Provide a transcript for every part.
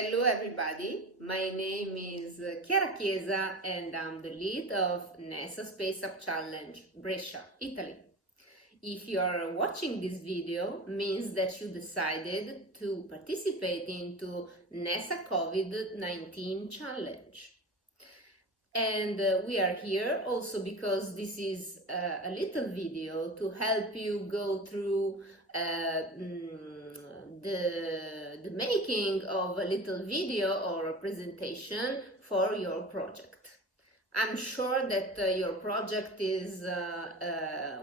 Hello everybody, my name is Chiara Chiesa and I'm the lead of NASA Space Up Challenge, Brescia, Italy. If you are watching this video, means that you decided to participate into NASA COVID-19 challenge. And we are here also because this is a little video to help you go through the making of a little video or a presentation for your project. I'm sure that your project is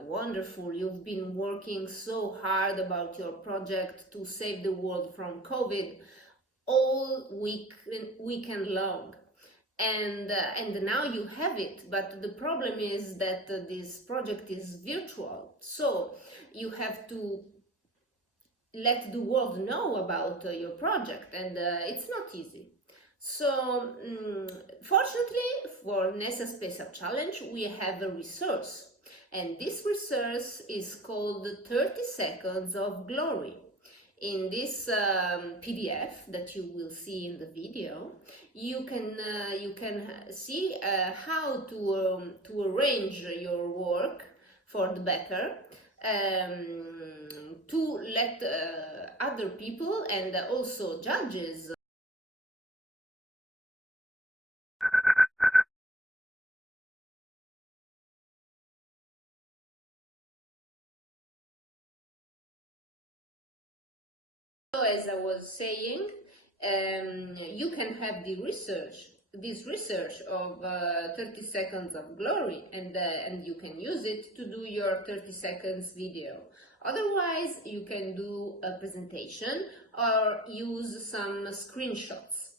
wonderful. You've been working so hard about your project to save the world from COVID all weekend long. And now you have it, but the problem is that this project is virtual, so you have to let the world know about your project, and it's not easy. So fortunately for NASA Space Up Challenge, we have a resource, and this resource is called 30 Seconds of Glory. In this PDF that you will see in the video, you can see how to arrange your work for the better, to let other people and also judges So as I was saying, you can have this research of 30 seconds of glory, and you can use it to do your 30 seconds video. Otherwise, you can do a presentation or use some screenshots.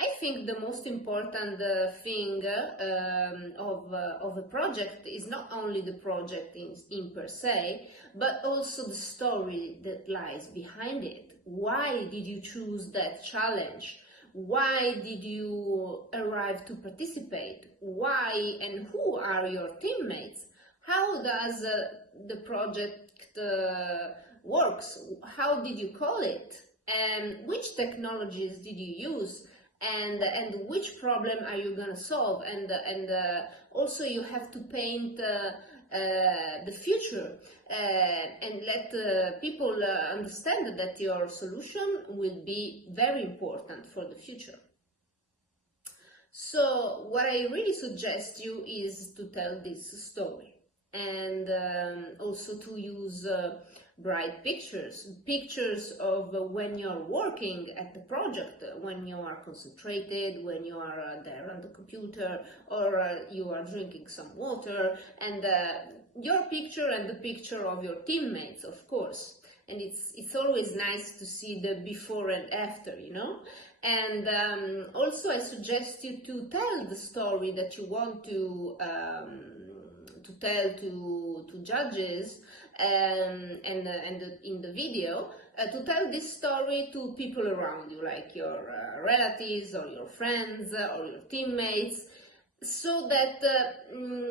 I think the most important thing of a project is not only the project in per se, but also the story that lies behind it. Why did you choose that challenge? Why did you arrive to participate? Why and who are your teammates? How does the project works? How did you call it? And which technologies did you use? And which problem are you going to solve? And also you have to paint the future and let people understand that your solution will be very important for the future. So what I really suggest you is to tell this story, and also to use bright pictures of when you're working at the project, when you are concentrated, when you are there on the computer, or you are drinking some water, and your picture and the picture of your teammates, of course. And it's always nice to see the before and after, you know. And also I suggest you to tell the story that you want to tell to judges, and in the video, to tell this story to people around you, like your relatives or your friends or your teammates, so that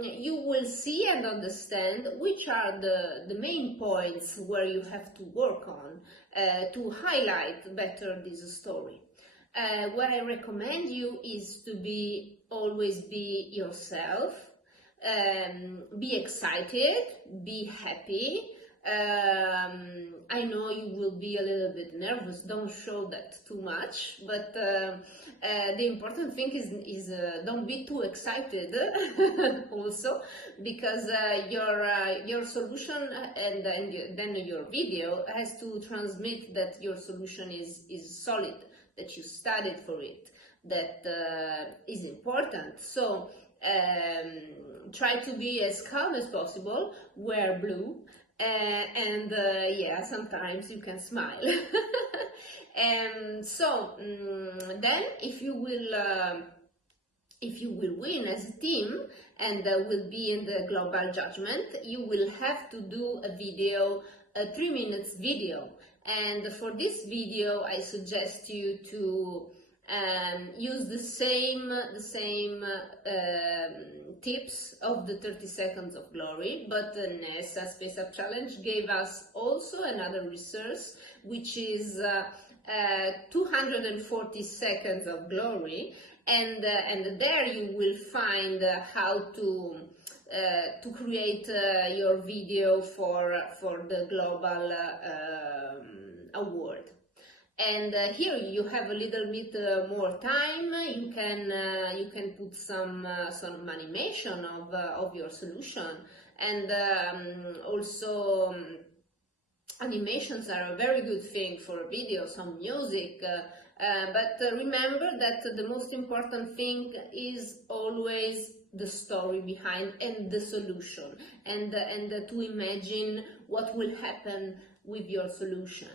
you will see and understand which are the main points where you have to work on to highlight better this story. What I recommend you is to always be yourself. Be excited, be happy. I know you will be a little bit nervous, don't show that too much, but the important thing is don't be too excited also, because your solution and then your video has to transmit that your solution is solid, that you studied for it, that is important. So try to be as calm as possible, wear blue, and yeah, sometimes you can smile. And so then if you will win as a team and will be in the global judgment, you will have to do a video, a 3 minutes video. And for this video, I suggest you to use the same tips of the 30 seconds of glory, but the NASA Space Up Challenge gave us also another resource, which is 240 seconds of glory, and there you will find how to create your video for the global award. And here you have a little bit more time. You can put some animation of your solution, and also animations are a very good thing for video, some music. But remember that the most important thing is always the story behind and the solution, and to imagine what will happen with your solution.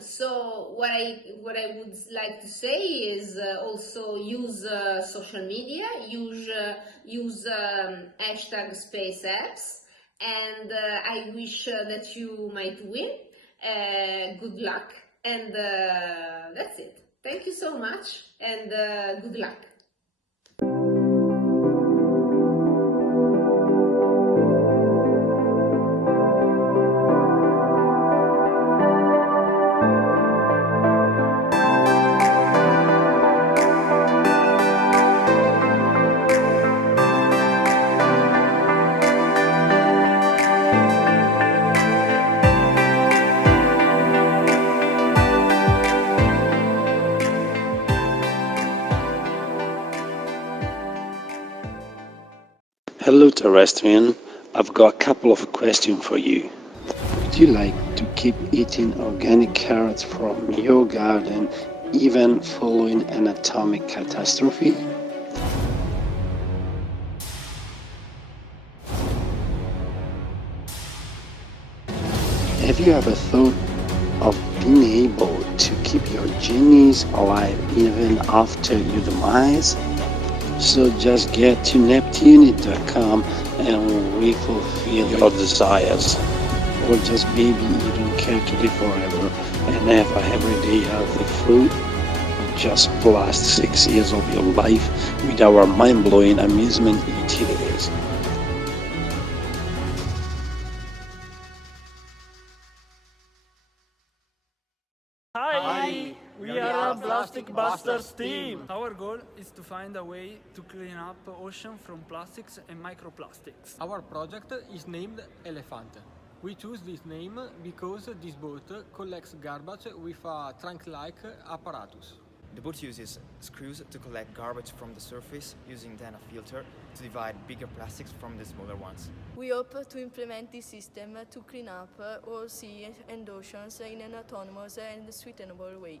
So what I would like to say is also use social media, use hashtag space apps, and I wish that you might win. Good luck, and that's it. Thank you so much, and good luck. Hello terrestrian, I've got a couple of questions for you. Would you like to keep eating organic carrots from your garden even following an atomic catastrophe? Have you ever thought of being able to keep your genies alive even after your demise? So just get to neptuneit.com and we fulfill your desires. Or just maybe you don't care to live forever and have a everyday healthy food. Just blast 6 years of your life with our mind-blowing amusement utilities. Hi, we are a Plastic Busters team. Our goal is to find a way to clean up ocean from plastics and microplastics. Our project is named Elephant. We choose this name because this boat collects garbage with a trunk-like apparatus. The boat uses screws to collect garbage from the surface, using then a filter to divide bigger plastics from the smaller ones. We hope to implement this system to clean up all seas and oceans in an autonomous and sustainable way.